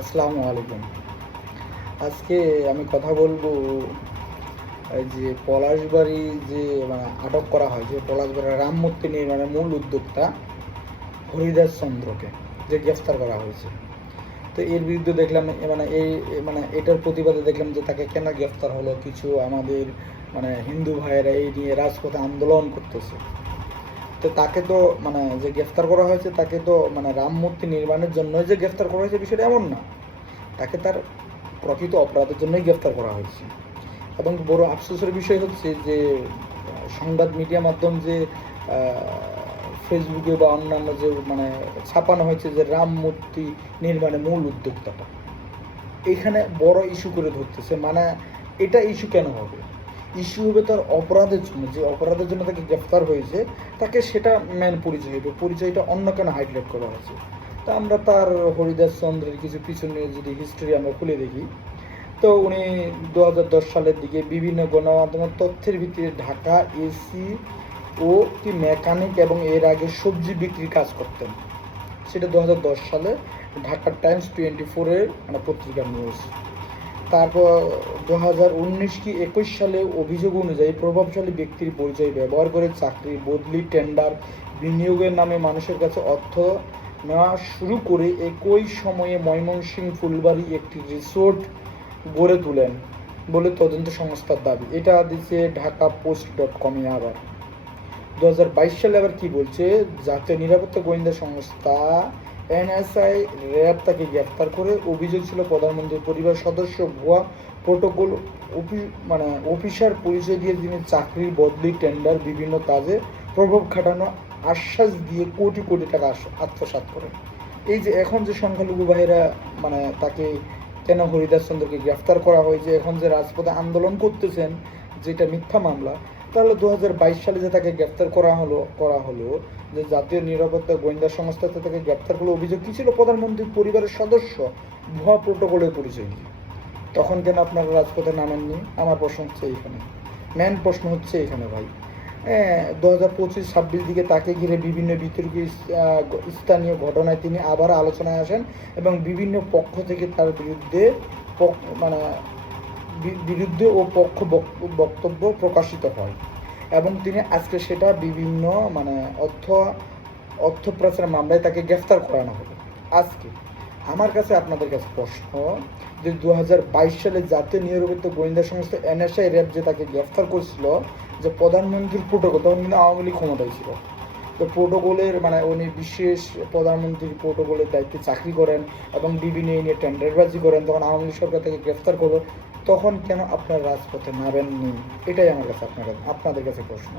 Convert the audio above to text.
আসসালামু আলাইকুম। আজকে আমি কথা বলবো এই যে পলাশবাড়ি যে আটক করা হয়, যে পলাশবাড়ি রাম মূর্তি নির্মাণের মূল উদ্যোক্তা হরিদাস চন্দ্রকে যে গ্রেফতার করা হয়েছে। তো এর বিরুদ্ধে দেখলাম এটার প্রতিবাদে দেখলাম যে তাকে কেন গ্রেফতার হলো, কিছু আমাদের হিন্দু ভাইয়েরা এই নিয়ে রাজপথে আন্দোলন করতেছে। তো তাকে তো যে গ্রেফতার করা হয়েছে তাকে তো রাম মূর্তি নির্মাণের জন্যই যে গ্রেফতার করা হয়েছে বিষয়টা এমন না। তাকে তার প্রকৃত অপরাধের জন্যই গ্রেফতার করা হয়েছে। এবং বড় আফসোসের বিষয় হচ্ছে যে সংবাদ মিডিয়া মাধ্যম যে ফেসবুকে বা অন্যান্য যে ছাপানো হয়েছে যে রাম মূর্তি নির্মাণে মূল উদ্যোক্তাটা, এইখানে বড় ইস্যু করে ধরতেছে। এটা ইস্যু কেন হবে? ইস্যু হবে তার অপরাধের জন্য, যে অপরাধের জন্য তাকে গ্রেফতার হয়েছে তাকে সেটা মেন পরিচয় হবে, পরিচয়টা অন্য কেন হাইলাইট করা হয়েছে। তা আমরা তার হরিদাস চন্দ্রের কিছু পিছনে যদি হিস্ট্রি আমরা খুলে দেখি, তো উনি 2010 সালের দিকে বিভিন্ন গণমাধ্যমের তথ্যের ভিত্তিতে ঢাকা এসি ও কি মেকানিক এবং এর আগে সবজি বিক্রির কাজ করতেন। সেটা 2010 সালে ঢাকা টাইমস 24-এর পত্রিকার নিউজ। তারপর 2019 কি 21 সালে অভিযোগ অনুযায়ী প্রভাবশালী ব্যক্তির পরিচয় ব্যবহার করে চাকরি বদলি, টেন্ডার, বিনিয়োগের নামে মানুষের কাছে অর্থ নেওয়া শুরু করে একই সময়ে ময়মনসিংহ ফুলবাড়ি একটি রিসোর্ট গড়ে তোলেন বলে তদন্ত সংস্থার দাবি। এটা দিচ্ছে ঢাকাপোস্ট.com-এ। আবার 2022 সালে আবার কি বলছে, জাতীয় নিরাপত্তা গোয়েন্দা সংস্থা এনএসআই র্যাব তাকে গ্রেফতার করে। অভিযোগ ছিল প্রধানমন্ত্রীর পরিবার সদস্য ভুয়া প্রোটোকল অফিসার পরিচয় দিয়ে তিনি চাকরি বদলি, টেন্ডার, বিভিন্ন কাজে প্রভাব খাটানো আশ্বাস দিয়ে কোটি কোটি টাকা আত্মসাৎ করেন। এই যে এখন যে সংখ্যালঘু ভাইয়েরা তাকে কেন হরিদাস চন্দ্রকে গ্রেফতার করা হয়েছে, এখন যে রাজপথে আন্দোলন করতেছেন যেটা মিথ্যা মামলা, তাহলে 2022 সালে যে তাকে গ্রেফতার করা হলো যে জাতীয় নিরাপত্তা গোয়েন্দা সংস্থাতে তাকে গ্রেফতার করলো, অভিযোগ কি ছিল? প্রধানমন্ত্রীর পরিবারের সদস্য ভুয়া প্রোটোকলের পরিচয় দিয়ে। তখন কেন আপনারা রাজপথে নামেননি? আমার প্রশ্ন হচ্ছে এইখানে, মেন প্রশ্ন হচ্ছে এখানে ভাই। 2025-26 দিকে তাকে ঘিরে বিভিন্ন বিতর্কিত স্থানীয় ঘটনায় তিনি আবার আলোচনায় আসেন এবং বিভিন্ন পক্ষ থেকে তার বিরুদ্ধে ও পক্ষ বক্তব্য প্রকাশিত হয় এবং তিনি আজকে সেটা বিভিন্ন অর্থ পাচার মামলায় তাকে গ্রেফতার করানো হলো। আজকে আমার কাছে আপনাদের কাছে প্রশ্ন যে 2022 সালে জাতীয় নিরাপত্তা গোয়েন্দা সংস্থা এনএসআই র্যাব যে তাকে গ্রেফতার করছিল, যে প্রধানমন্ত্রীর প্রোটোকল, তখন কিন্তু আওয়ামী লীগ ক্ষমতায় ছিল, তো প্রোটোকলের উনি বিশেষ প্রধানমন্ত্রীর প্রোটোকলের দায়িত্বে চাকরি করেন এবং বিভিন্ন নিয়ে টেন্ডারবাজি করেন, তখন আওয়ামী লীগ সরকার তাকে গ্রেফতার করলো। তখন কেন আপনার রাজপথে নামেননি? এটাই আমার কাছে আপনাদের কাছে প্রশ্ন।